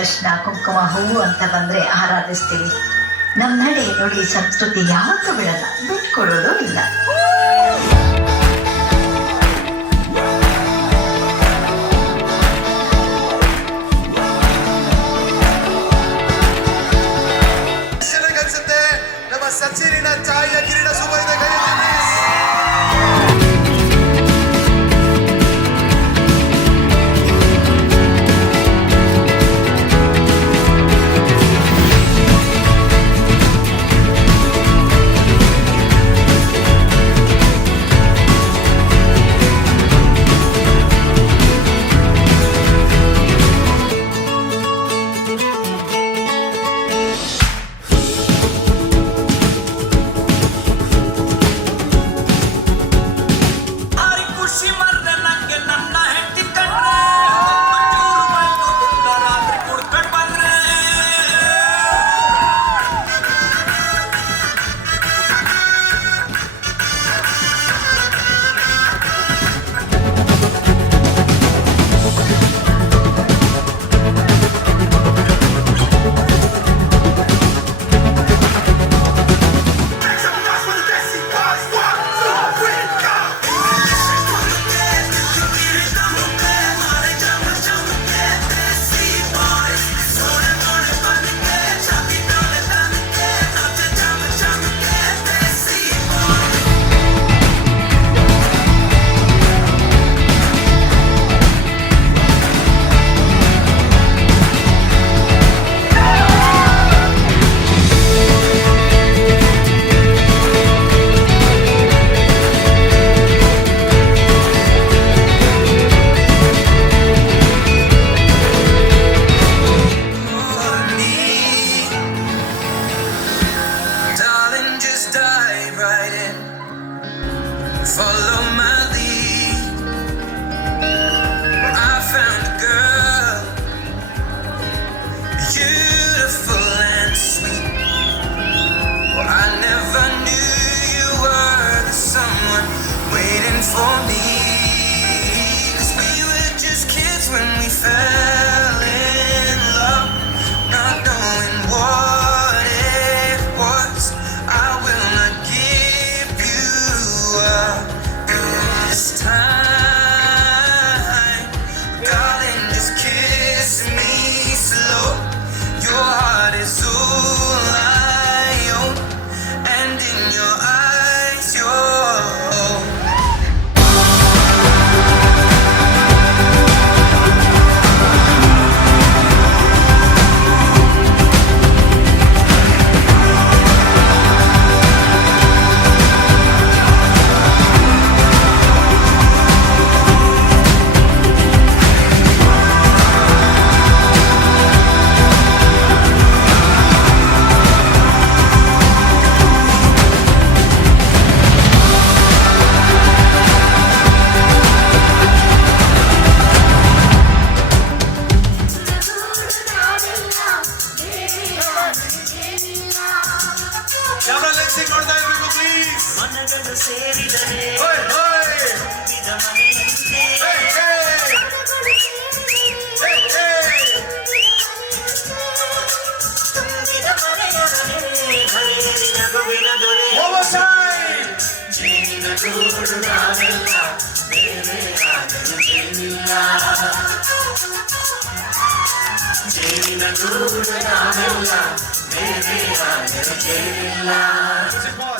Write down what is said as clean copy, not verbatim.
ಅರ್ಶಿನ ಕುಂಕುಮ ಹೂವು ಅಂತ ಬಂದ್ರೆ ಆರಾಧಿಸ್ತೀವಿ. ನಮ್ಮ ನಡೆ ನುಡಿ ಸಂಸ್ಕೃತಿ ಯಾವತ್ತೂ ಬಿಡಲ್ಲ, ಬಿಟ್ಕೊಡೋದು ಇಲ್ಲ. ನಮ್ಮ ಸಚಿನಿನ ಛಾಯೆಯ ಕಿರಣ ಸುಬೈದ ಕೈ follow my lead. I found a girl, beautiful and sweet. I never knew you were the someone waiting for me. 'Cause we were just kids when we fell in love, not knowing what it was. I will not give you up this time, darling, just kiss me slow. Your heart is all I own, and in your eyes you're please. ಮನಗಳು ಸೇರಿದರೆ Hey, hey. ತುಂಬಿದ ಮನೆಯಂತೆ Hey, hey. Hey, hey. ತುಂಬಿದ ಮನೆಯೊಡನೆ ಮನೆಯಲ್ಲಿ ನಗುವಿನ ದೊರೆ One more time. ಜೇನಿನ ಗೂಡು ನಾವೆಲ್ಲ ಬೇರೆ ಆದರೂ ಜೇನಿಲ್ಲ ಜೇನಿನ ಗೂಡು ನಾವೆಲ್ಲ ಬೇರೆ ಆದರೂ ಜೇನಿಲ್ಲ Music boy.